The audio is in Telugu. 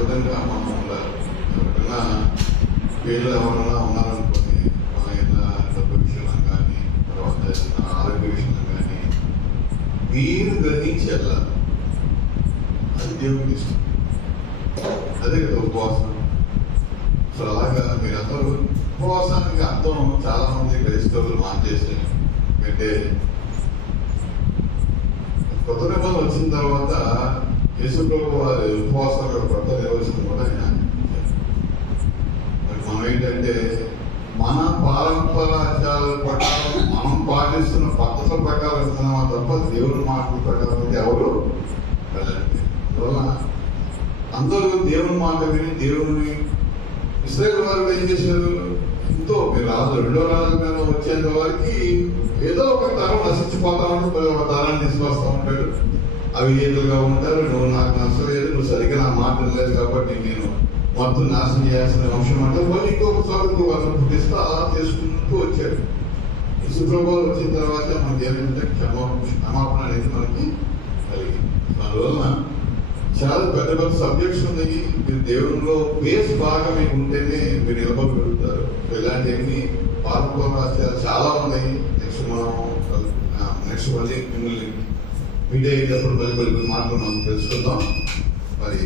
విధంగా మనం ఉండాలి. ఎవరికైనా పేర్లు ఎవరైనా ఉన్నారనుకోండి, మన ఏదైనా డబ్బు విషయంలో కానీ, తర్వాత ఏదైనా ఆరోగ్య విషయంలో కానీ మీరు గ్రహించి వెళ్ళాలి. అది దేవుడికి ఇష్టం. అదే కదా ఉపవాసం. సో అలాగా మీరందరూ ఉపవాసానికి అర్థం చాలా మంది క్రైస్తవులు మార్చేసారు. అంటే కొత్త నిబంధన వచ్చిన తర్వాత యేసుప్రభు వారి ఉపవాసాలు కొత్త నిర్వచనం కూడా మనం ఏంటంటే మన పారంపరాచారాల ప్రకారం మనం పాటిస్తున్న పద్ధతుల ప్రకారం వెళ్తున్నామా తప్ప దేవుని మాటల ప్రకారం ఎవరు వెళ్ళండి. అందువల్ల అందరూ దేవుని మాట విని దేవుని ఇశ్రాయేలు వారు ఏం చేశారు? ఎంతో మీరు రాజు రెండో రాజు మీద వచ్చేంత వరకు ఏదో ఒక తరం నశించిపోతా ఉంటాడు, ఒక తరాన్ని తీసుకొస్తా ఉంటాడు. అవి ఏదుగా ఉంటారు. నువ్వు నాకు నచ్చలేదు, నువ్వు సరిగ్గా నా మాట వినలేదు కాబట్టి నేను మొత్తం నాశనం చేయాల్సిన అంశం అంటే వాళ్ళు ఇంకొక చోటు వాళ్ళని పుట్టిస్తూ అలా చేసుకుంటూ వచ్చాడు. యేసుప్రభువు వచ్చిన తర్వాత మనకి ఏంటంటే క్షమాపణ అనేది మనకి కలిగింది. అందువలన చాలా పెద్ద పెద్ద సబ్జెక్ట్స్ ఉన్నాయి. మీరు దేవునిలో బేస్ బాగా మీకు ఉంటేనే మీరు నిలబడగలుగుతారు. ఇలాంటివన్నీ పాల్గొనాల్సిన చాలా ఉన్నాయి. నెక్స్ట్ మళ్ళీ మిమ్మల్ని మీడియా అయినప్పుడు మళ్ళీ మాత్రం మనం తెలుసుకుందాం. మరి